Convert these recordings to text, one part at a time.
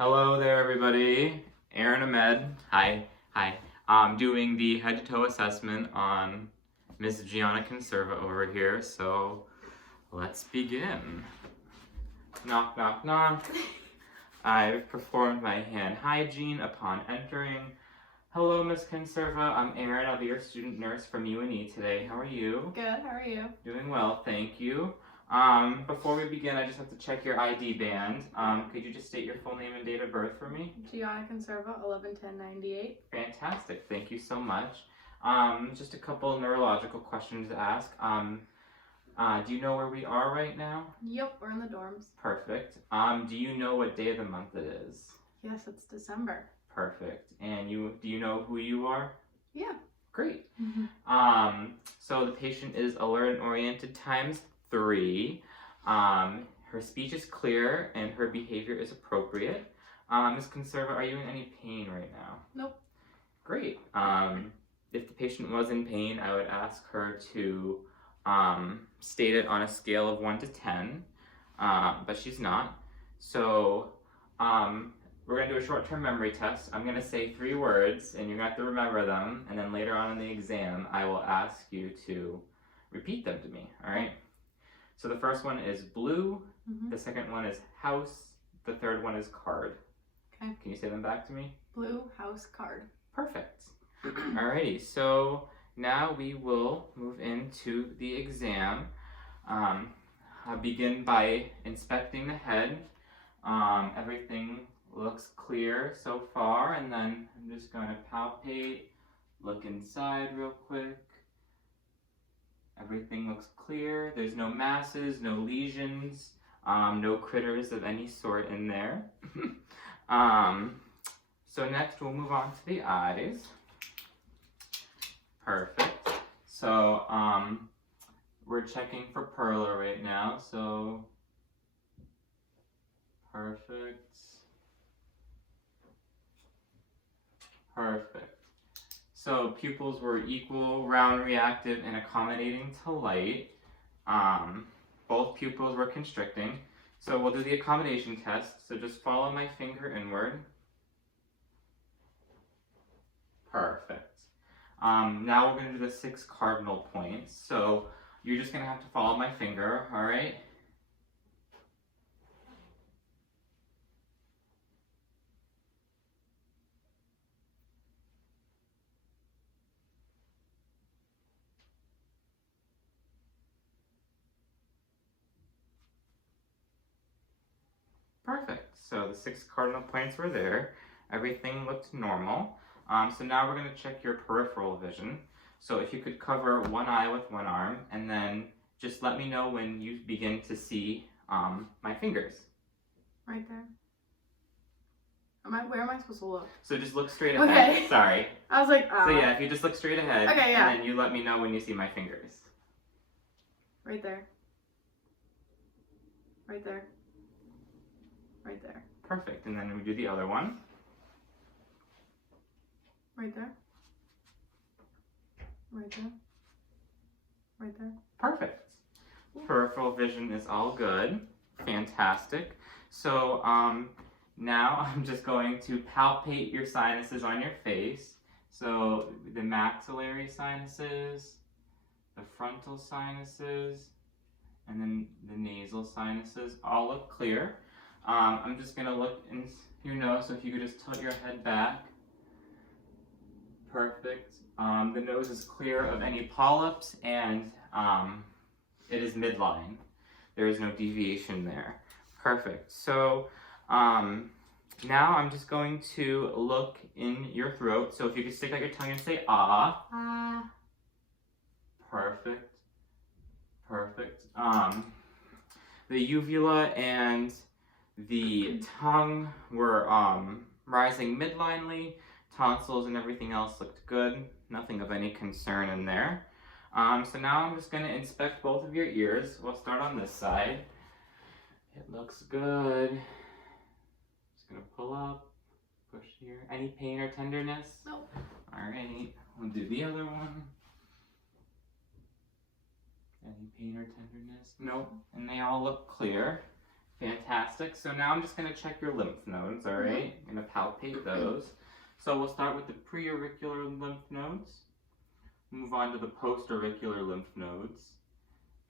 Hello there, everybody. Aaron Ahmed. Hi. I'm doing the head to toe assessment on Miss Gianna Conserva over here, so let's begin. Knock, knock, knock. I've performed my hand hygiene upon entering. Hello, Miss Conserva. I'm Aaron. I'll be your student nurse from UNE today. How are you? Good, how are you? Doing well, thank you. Before we begin, I just have to check your ID band. Could you just state your full name and date of birth for me? Gianna Conserva, 11/10/98. Fantastic, thank you so much. Just a couple neurological questions to ask. Do you know where we are right now? Yep, we're in the dorms. Perfect. Do you know what day of the month it is? Yes, it's December. Perfect. And do you know who you are? Yeah. Great. Mm-hmm. So the patient is alert and oriented times 3. Her speech is clear and her behavior is appropriate. Ms. Conserva, are you in any pain right now? Nope. Great. If the patient was in pain, I would ask her to state it on a scale of 1 to 10, but she's not. So we're going to do a short-term memory test. I'm going to say 3 words, and you're going to have to remember them, and then later on in the exam, I will ask you to repeat them to me, all right? So the first one is blue, the second one is house, the third one is card. Okay. Can you say them back to me? Blue, house, card. Perfect. Alrighty, so now we will move into the exam. I'll begin by inspecting the head. Everything looks clear so far, and then I'm just going to palpate, look inside real quick. Everything looks clear. There's no masses, no lesions, no critters of any sort in there. So next we'll move on to the eyes. Perfect. So we're checking for Perla right now, so perfect. Perfect. So pupils were equal, round, reactive, and accommodating to light. Both pupils were constricting. So we'll do the accommodation test. So just follow my finger inward. Perfect. Now we're going to do the 6 cardinal points. So you're just going to have to follow my finger, all right? Perfect. So the 6 cardinal points were there. Everything looked normal. So now we're going to check your peripheral vision. So if you could cover one eye with one arm, and then just let me know when you begin to see my fingers. Right there. Where am I supposed to look? So just look straight ahead. Okay. Sorry. I was like, So yeah, if you just look straight ahead, okay, yeah. and then you let me know when you see my fingers. Right there. Right there. Right there. Perfect. And then we do the other one. Right there. Right there. Right there. Perfect. Peripheral vision is all good. Fantastic. So now I'm just going to palpate your sinuses on your face. So the maxillary sinuses, the frontal sinuses, and then the nasal sinuses all look clear. I'm just going to look in your nose, so if you could just tilt your head back. Perfect. The nose is clear of any polyps, and it is midline. There is no deviation there. Perfect. So now I'm just going to look in your throat. So if you could stick out your tongue and say ah. Ah. Perfect. Perfect. The uvula and the tongue were rising midlinely. Tonsils and everything else looked good. Nothing of any concern in there. So now I'm just going to inspect both of your ears. We'll start on this side. It looks good. Just going to pull up, push here. Any pain or tenderness? Nope. Alright, we'll do the other one. Any pain or tenderness? Nope. And they all look clear. Fantastic. So now I'm just going to check your lymph nodes, all right? I'm going to palpate those. So we'll start with the preauricular lymph nodes, move on to the postauricular lymph nodes,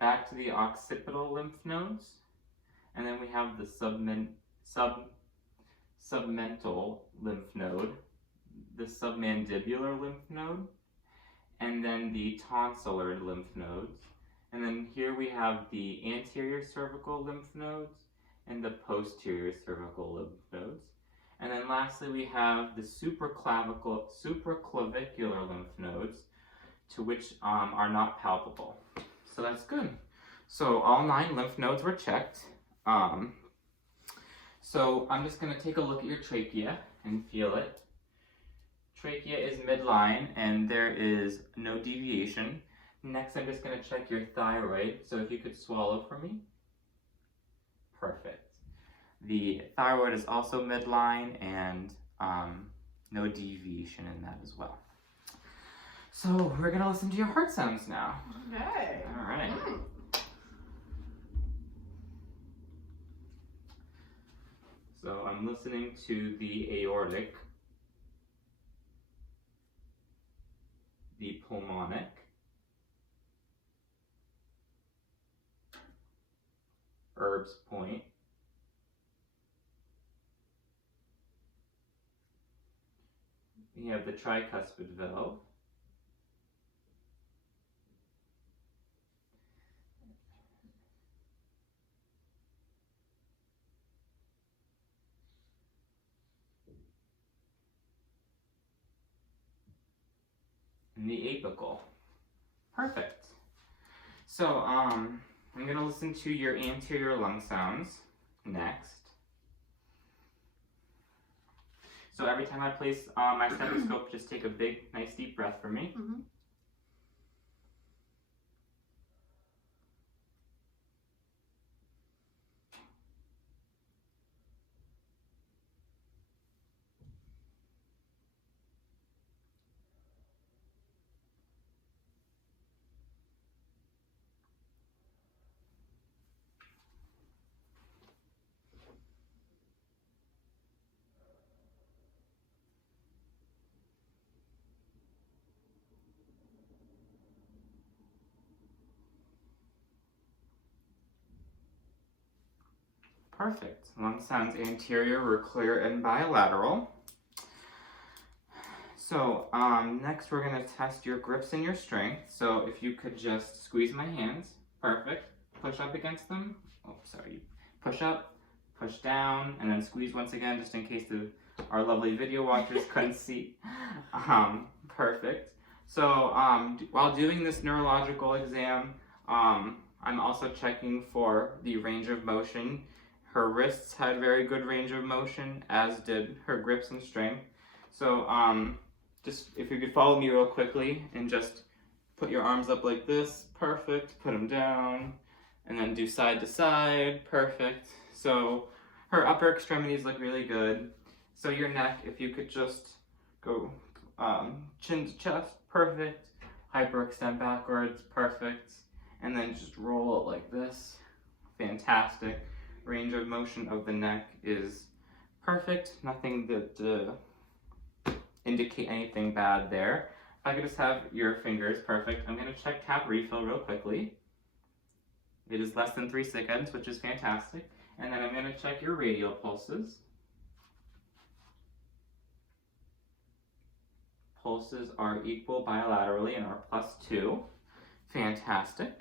back to the occipital lymph nodes, and then we have the submental lymph node, the submandibular lymph node, and then the tonsillar lymph nodes. And then here we have the anterior cervical lymph nodes and the posterior cervical lymph nodes. And then lastly, we have the supraclavicular lymph nodes, to which are not palpable. So that's good. So all 9 lymph nodes were checked. So I'm just going to take a look at your trachea and feel it. Trachea is midline and there is no deviation. Next, I'm just going to check your thyroid. So if you could swallow for me. Perfect. The thyroid is also midline and no deviation in that as well. So we're going to listen to your heart sounds now. Okay. All right. So I'm listening to the aortic, the pulmonic, Erb's point, we have the tricuspid valve, and the apical. Perfect. So I'm going to listen to your anterior lung sounds next. So every time I place my stethoscope, just take a big, nice deep breath for me. Mm-hmm. Perfect. Lung sounds anterior were clear and bilateral. So next we're going to test your grips and your strength. So if you could just squeeze my hands. Perfect. Push up against them. Oh, sorry. Push up, push down, and then squeeze once again just in case our lovely video watchers couldn't see. Perfect. So while doing this neurological exam, I'm also checking for the range of motion. Her wrists had very good range of motion, as did her grips and strength. So just if you could follow me real quickly and just put your arms up like this. Perfect. Put them down. And then do side to side. Perfect. So her upper extremities look really good. So your neck, if you could just go chin to chest. Perfect. Hyperextend backwards. Perfect. And then just roll it like this. Fantastic. Range of motion of the neck is perfect. Nothing that indicate anything bad there. If I could just have your fingers, perfect. I'm going to check tap refill real quickly. It is less than 3 seconds, which is fantastic. And then I'm going to check your radial pulses. Pulses are equal bilaterally and are +2. Fantastic.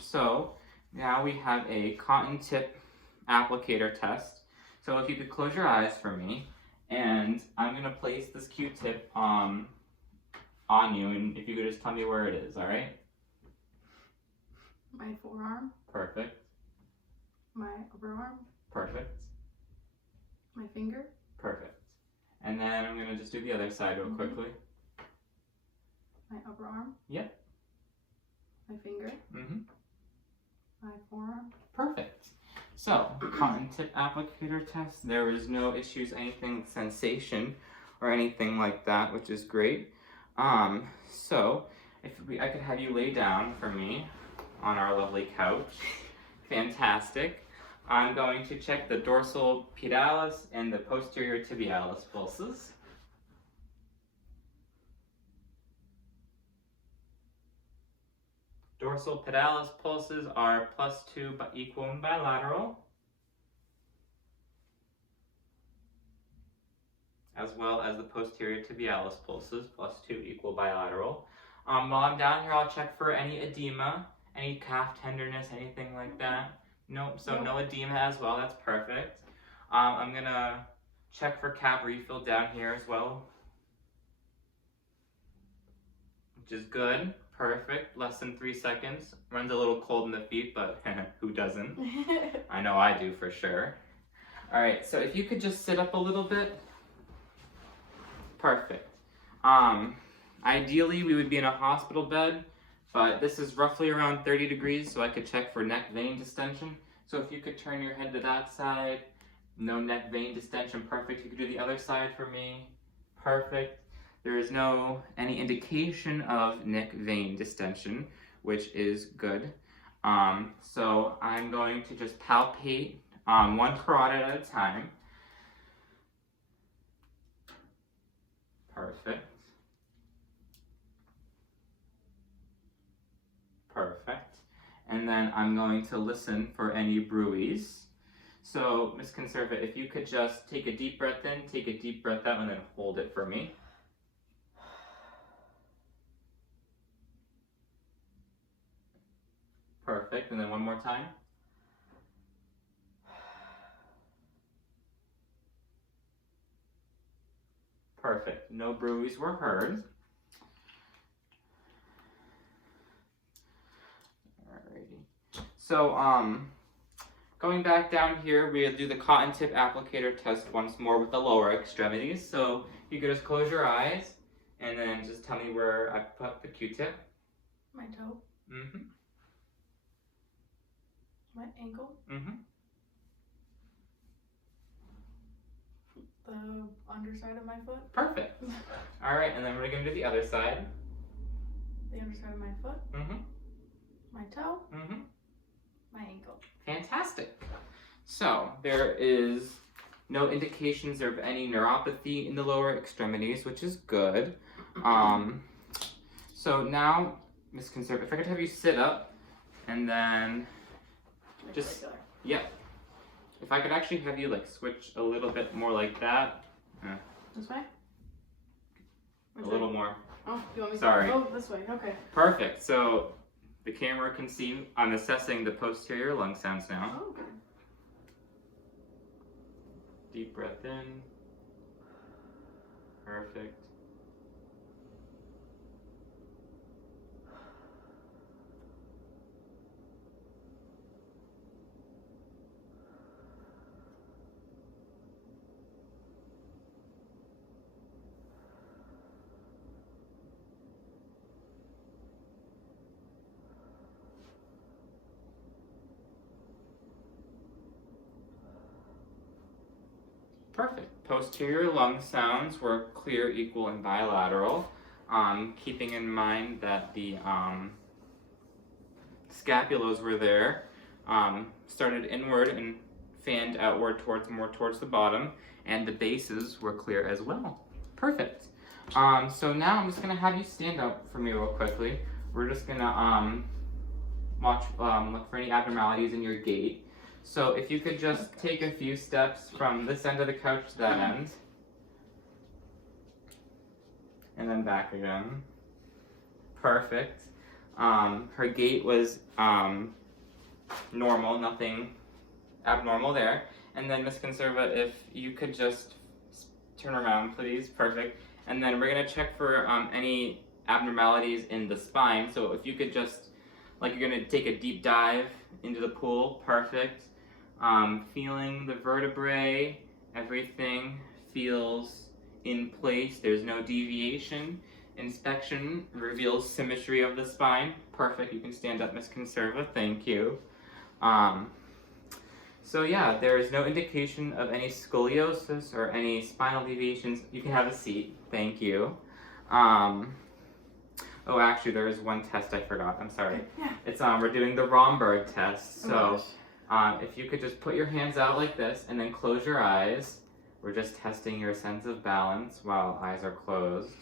So now we have a cotton tip applicator test. So if you could close your eyes for me, and I'm going to place this Q-tip on you, and if you could just tell me where it is, all right? My forearm. Perfect. My upper arm. Perfect. My finger. Perfect. And then I'm going to just do the other side real quickly. My upper arm. Yep. My finger. Mm-hmm. My forearm. Perfect. So, cotton tip applicator test. There is no issues, anything with sensation or anything like that, which is great. So, I could have you lay down for me on our lovely couch. Fantastic. I'm going to check the dorsal pedalis and the posterior tibialis pulses. Dorsal pedalis pulses are +2 but equal and bilateral, as well as the posterior tibialis pulses, +2 equal bilateral. While I'm down here, I'll check for any edema, any calf tenderness, anything like that. Nope, so no edema as well, that's perfect. I'm gonna check for cap refill down here as well, which is good, perfect, less than 3 seconds. Runs a little cold in the feet, but who doesn't? I know I do for sure. All right, so if you could just sit up a little bit. Perfect. Ideally, we would be in a hospital bed, but this is roughly around 30 degrees, so I could check for neck vein distension. So if you could turn your head to that side, no neck vein distension, perfect. You could do the other side for me, perfect. There is no any indication of neck vein distension, which is good. So I'm going to just palpate one carotid at a time. Perfect. Perfect. And then I'm going to listen for any bruits. So, Ms. Conserva, if you could just take a deep breath in, take a deep breath out, and then hold it for me. Perfect. And then one more time. Perfect. No bruits were heard. Alrighty. So, going back down here, we'll do the cotton tip applicator test once more with the lower extremities. So you could just close your eyes and then just tell me where I put the Q-tip. My toe. Mm-hmm. My ankle. Mm-hmm. The underside of my foot. Perfect. All right, and then we're going to do the other side. The underside of my foot. Mm-hmm. My toe. Mm-hmm. My ankle. Fantastic. So there is no indications of any neuropathy in the lower extremities, which is good. So now, Ms. Conserva, if I could have you sit up, and then just yep. If I could actually have you like switch a little bit more like that. This way? A little more. Oh, you want me Sorry. to go this way? Okay. Perfect. So the camera can see I'm assessing the posterior lung sounds now. Oh, okay. Deep breath in. Perfect. Perfect. Posterior lung sounds were clear, equal, and bilateral. Keeping in mind that the scapulas were there, started inward and fanned outward more towards the bottom, and the bases were clear as well. Perfect. So now I'm just gonna have you stand up for me real quickly. We're just gonna look for any abnormalities in your gait. So if you could just take a few steps from this end of the couch to that end. And then back again. Perfect. Her gait was normal, nothing abnormal there. And then Ms. Conserva, if you could just turn around, please. Perfect. And then we're gonna check for any abnormalities in the spine. So if you could just, like you're gonna take a deep dive into the pool. Perfect. Feeling the vertebrae, everything feels in place. There's no deviation. Inspection reveals symmetry of the spine. Perfect. You can stand up, Ms. Conserva. Thank you. So yeah, there is no indication of any scoliosis or any spinal deviations. You can have a seat. Thank you. Oh, actually, there is one test I forgot. I'm sorry. Yeah. It's we're doing the Romberg test. So. Oh If you could just put your hands out like this and then close your eyes. We're just testing your sense of balance while eyes are closed.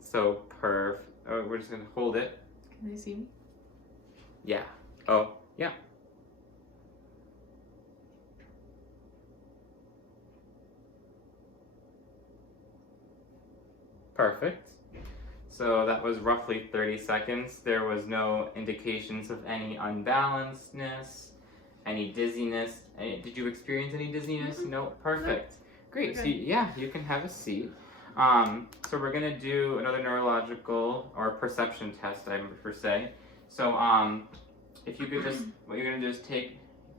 So oh, we're just gonna hold it. Can they see me? Yeah. Oh, yeah. Perfect. So that was roughly 30 seconds. There was no indications of any unbalancedness, any dizziness. Did you experience any dizziness? Mm-mm. No. Perfect. Great. Okay. So yeah, you can have a seat. So we're gonna do another neurological or perception test, I per se. So if you could just, what you're gonna do is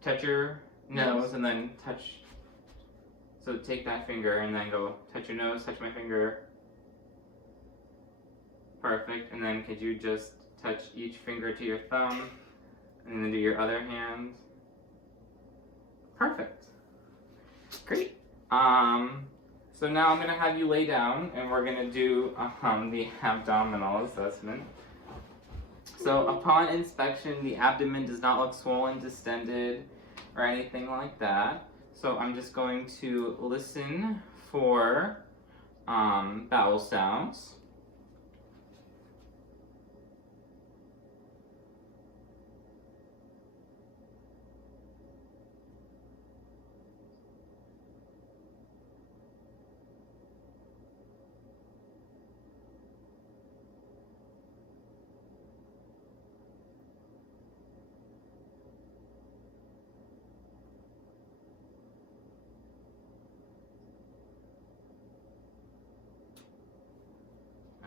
touch your nose and then touch. So take that finger and then go touch your nose, touch my finger. Perfect. And then could you just touch each finger to your thumb and then do your other hand? Perfect. Great. So now I'm gonna have you lay down and we're gonna do the abdominal assessment. So upon inspection, the abdomen does not look swollen, distended, or anything like that. So I'm just going to listen for bowel sounds.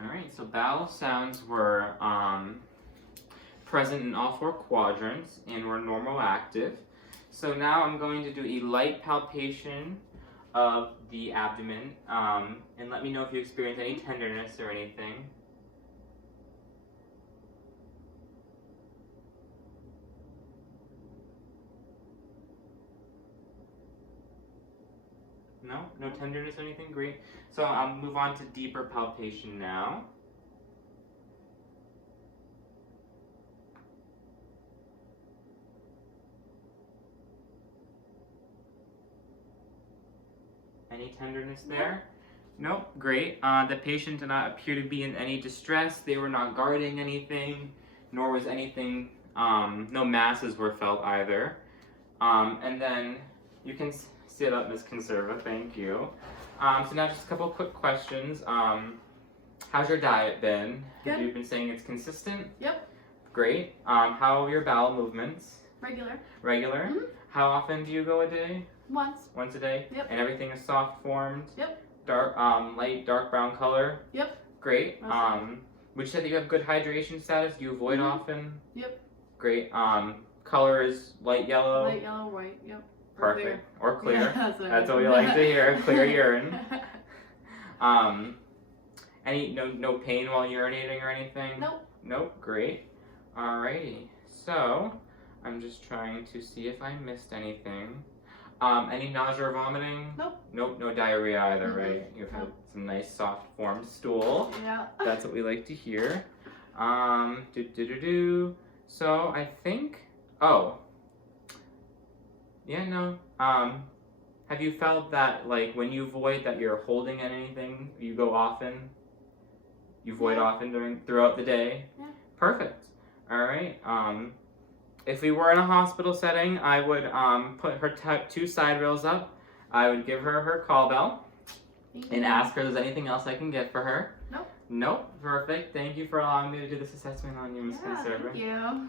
Alright, so bowel sounds were present in all 4 quadrants and were normal active. So now I'm going to do a light palpation of the abdomen and let me know if you experience any tenderness or anything. No? No tenderness or anything? Great. So I'll move on to deeper palpation now. Any tenderness there? Nope. Great. The patient did not appear to be in any distress. They were not guarding anything, nor was anything, no masses were felt either. And then you can sit up, Ms. Conserva, thank you. So now just a couple quick questions. How's your diet been? Good. You've been saying it's consistent? Yep. Great. How are your bowel movements? Regular. Regular? Mhm. How often do you go a day? Once. Once a day? Yep. And everything is soft formed? Yep. Light dark brown color? Yep. Great. Mostly. Would you say that you have good hydration status? Do you avoid Mhm. often? Yep. Great. Color is light yellow? Light yellow, white. Yep. Perfect. Or clear. Yeah, that's That's what we like to hear. Clear urine. No pain while urinating or anything? Nope. Nope. Great. Alrighty. So I'm just trying to see if I missed anything. Any nausea or vomiting? Nope. Nope. No diarrhea either, Mhm. right? You've had Nope. some nice soft formed stool. Yeah. That's what we like to hear. So I think. Oh. Yeah. No. Have you felt that like when you void that you're holding at anything, you go often? You void Yeah. often throughout the day? Yeah. Perfect. All right. If we were in a hospital setting, I would put her 2 side rails up. I would give her her call bell and ask her if there's anything else I can get for her. Nope. Nope. Perfect. Thank you for allowing me to do this assessment on you, Ms. Yeah, Conserva. thank you.